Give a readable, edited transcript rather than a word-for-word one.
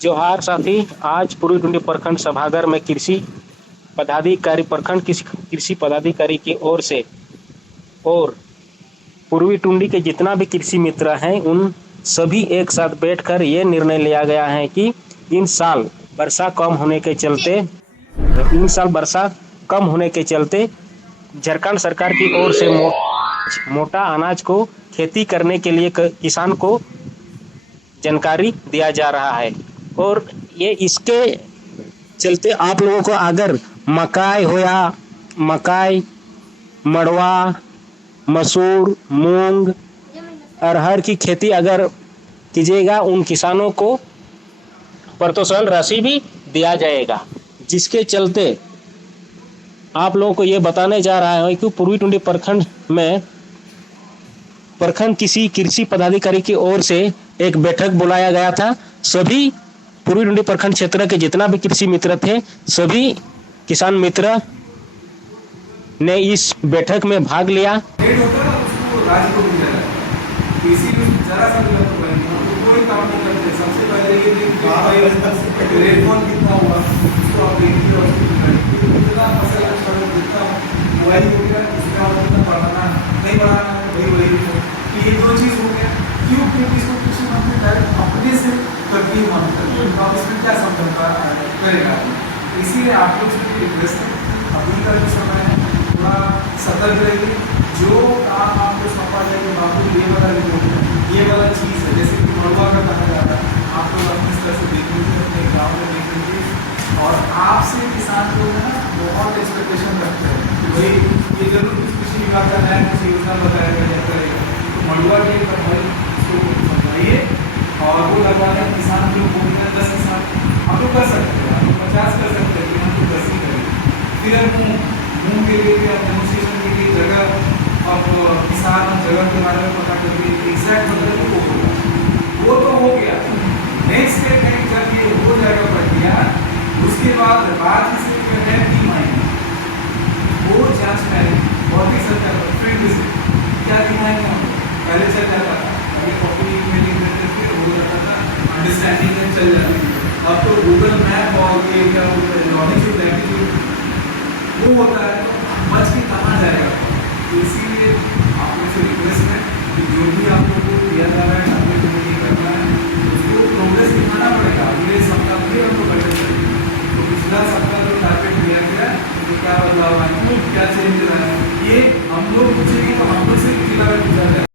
जोहार साथी। आज पूर्वी टुंडी प्रखंड सभागार में कृषि पदाधिकारी की ओर से और पूर्वी टुंडी के जितना भी कृषि मित्र हैं उन सभी एक साथ बैठकर ये निर्णय लिया गया है कि इन साल वर्षा कम होने के चलते झारखंड सरकार की ओर से मोटा अनाज को खेती करने के लिए किसान को जानकारी दिया जा रहा है। और ये इसके चलते आप लोगों को अगर मकाई, मड़वा, मसूर, मूंग, अरहर की खेती अगर कीजिएगा उन किसानों को प्रोत्साहन राशि भी दिया जाएगा। जिसके चलते आप लोगों को ये बताने जा रहा है कि पूर्वी टुंडी प्रखंड में किसी कृषि पदाधिकारी की ओर से एक बैठक बुलाया गया था। सभी पूर्वी टुंडी प्रखंड क्षेत्र के जितना भी कृषि मित्र थे सभी किसान मित्र ने इस बैठक में भाग लिया। ये दो चीज हो गया। क्यों? क्योंकि इसको कृषि मंत्री डायरेक्ट अपने से करती मानते हैं। अब इसमें क्या समझौता करेगा? इसीलिए आप लोग से रिक्वेस्ट है, अभी का जो समय है थोड़ा सतर्क रहिए। जो काम आपको सौंपा जाएगा बाबू ये वाला चीज़ है, जैसे कि मड़वा का कहा जा रहा है, आप लोग अपने स्तर से देख लीजिए, अपने गाँव में देख लीजिए। और आपसे किसान लोग है ना बहुत एक्सपेक्टेशन रखते हैं कि भाई ये जरूर कृषि विभाग का नया कृषि योजना बताया जाएगा। मड़ुआ के भाई उसको समझाइए और वो लगवाने किसान जो बोलते हैं 10 किसान आप लोग कर सकते हैं, आप लोग 50 कर सकते हैं, हम लोग 10 ही करें। फिर मूँग के लिए डेमोन्स्ट्रेशन के लिए जगह अब किसान जगह के बारे में पता करके एग्जैक्ट मतलब वो तो हो गया। नेक्स्ट स्टेप है जब ये हो जाएगा प्रक्रिया उसके बाद से है 3 महीने वो जाँच करें और भी सरकार फील्ड विजिट